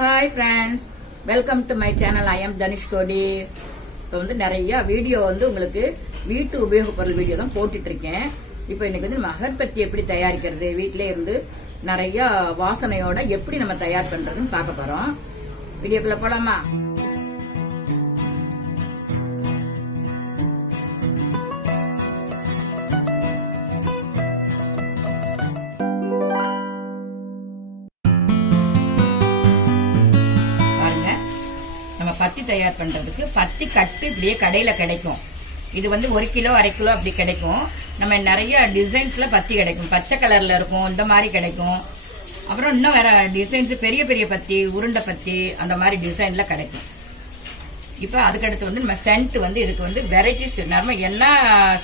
Hi friends, welcome to my channel. I am Dhanushkodi. இப்போ நிறைய video உங்களுக்கு வீட்டு உபயோக பொருள் வீடியோ தான் போட்டுட்டு இருக்கேன். இப்போ இன்னைக்கு நம்ம அகர்பத்தி எப்படி தயாரிக்கிறது, வீட்டிலே இருந்து நிறைய வாசனையோட எப்படி நம்ம தயார் பண்றதுன்னு பார்க்க போறோம். வீடியோக்குள்ள போலாமா? பத்தி தயார் பண்றதுக்கு பத்தி கட்டு இப்படியே கடையில கிடைக்கும். இது 1 கிலோ 1/2 கிலோ அப்படி கிடைக்கும். நம்ம நிறைய டிசைன்ஸ்ல பத்தி கிடைக்கும். பச்சை கலர்ல இருக்கும், இந்த மாதிரி கிடைக்கும். அப்புறம் இன்னும் வேற டிசைன்ஸ் பெரிய பெரிய பத்தி, உருண்டை பத்தி அந்த மாதிரி டிசைன்ல கிடைக்கும். இப்ப அதுக்கடுத்து நம்ம சென்ட் இதுக்கு வெரைட்டிஸ் நம்ம என்ன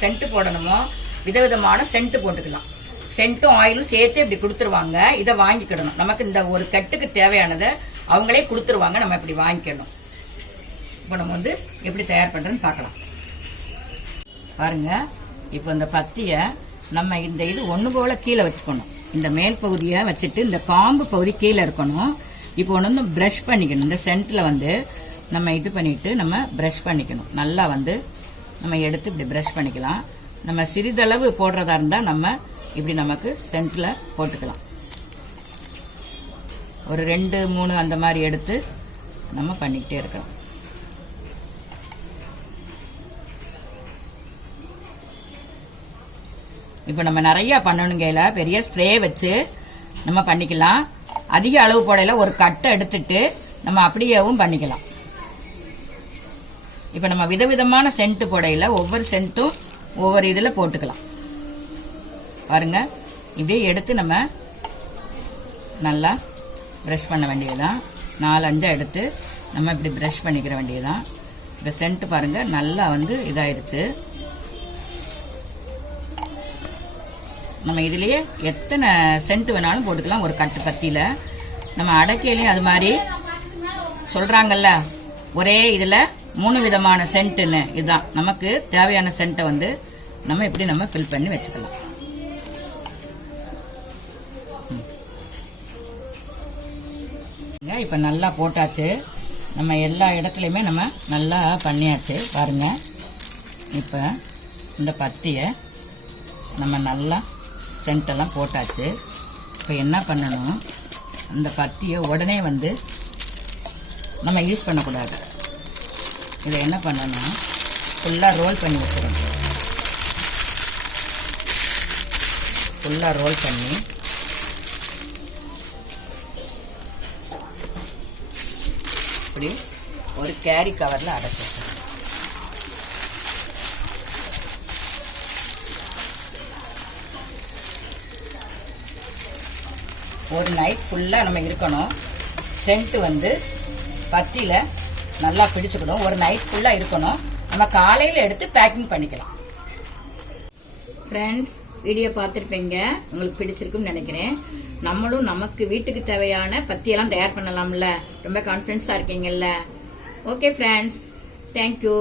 சென்ட் போடணுமோ விதவிதமான சென்ட் போட்டுக்கலாம். சென்ட்டும் ஆயிலும் சேர்த்து இப்படி கொடுத்துருவாங்க. இதை வாங்கிக்கிடணும். நமக்கு இந்த ஒரு கட்டுக்கு தேவையானதை அவங்களே கொடுத்துருவாங்க. நம்ம இப்படி வாங்கிக்கணும். இப்போ நம்ம எப்படி தயார் பண்றதுன்னு பார்க்கலாம். பாருங்க, இப்போ இந்த பத்திய நம்ம இந்த இது ஒண்ணு போல கீழே வச்சுக்கணும். இந்த மேல் பகுதியை வச்சுட்டு இந்த காம்பு பகுதி கீழே இருக்கணும். இப்போ ஒண்ணு பிரஷ் பண்ணிக்கணும். இந்த சென்ட்ல நம்ம இது பண்ணிட்டு நம்ம பிரஷ் பண்ணிக்கணும். நல்லா நம்ம எடுத்து இப்படி பிரஷ் பண்ணிக்கலாம். நம்ம சிறிதளவு போடுறதா இருந்தா நம்ம இப்படி நமக்கு சென்ட்ல போட்டுக்கலாம். ஒரு 2-3 அந்த மாதிரி எடுத்து நம்ம பண்ணிக்கிட்டே இருக்கலாம். இப்ப நம்ம நிறைய பண்ணணுங்கல பெரிய ஸ்ப்ரே வச்சு நம்ம பண்ணிக்கலாம். அதிக அளவு போடையில ஒரு கட்டை எடுத்துட்டு நம்ம அப்படியேவும் பண்ணிக்கலாம். இப்ப நம்ம விதவிதமான சென்ட் போடையில ஒவ்வொரு சென்ட்டும் ஒவ்வொரு இதுல போட்டுக்கலாம். பாருங்க, இப்படியே எடுத்து நம்ம நல்லா பிரஷ் பண்ண வேண்டியதுதான். 4-5 எடுத்து நம்ம இப்படி பிரஷ் பண்ணிக்கிற வேண்டியதுதான். இப்ப சென்ட் பாருங்க நல்லா இதாயிருச்சு. நம்ம இதுலயே எத்தனை சென்ட் வேணாலும் போட்டுக்கலாம். ஒரு கட்டு பத்தியில நம்ம அடக்கையிலயும் அது மாதிரி சொல்றாங்கல்ல, ஒரே இதுல 3 விதமான சென்ட்னு. இதுதான் நமக்கு தேவையான சென்ட்டை நம்ம இப்படி நம்ம ஃபில் பண்ணி வச்சுக்கலாம். இப்ப நல்லா போட்டாச்சு. நம்ம எல்லா இடத்துலயுமே நம்ம நல்லா பண்ணியாச்சு. பாருங்க, இப்ப இந்த பத்திய நம்ம நல்லா சென்ட் எல்லாம் போட்டாச்சு. இப்ப என்ன பண்ணணும், இந்த பத்திய உடனே நம்ம யூஸ் பண்ணக்கூடாது. இதை என்ன பண்ணணும், ஃபுல்லா ரோல் பண்ணி வச்சிடணும். ஃபுல்லா ரோல் பண்ணி இப்படி ஒரு கேரி கவர்ல அடைச்சு. ஒரு நைட் ஃபுல்லா நம்ம இருக்கணும். சென்ட் பத்தியில நல்லா பிடிச்சுக்கணும். ஒரு நைட் ஃபுல்லா இருக்கணும். நம்ம காலையில எடுத்து பேக்கிங் பண்ணிக்கலாம். ஃப்ரெண்ட்ஸ், வீடியோ பார்த்திருப்பீங்க, உங்களுக்கு பிடிச்சிருக்குன்னு நினைக்கிறேன். நம்மளும் நமக்கு வீட்டுக்கு தேவையான பத்தியெல்லாம் தயார் பண்ணலாம்ல. ரொம்ப கான்ஃபிடன்ஸா இருக்கீங்கல்ல. Okay friends, thank you.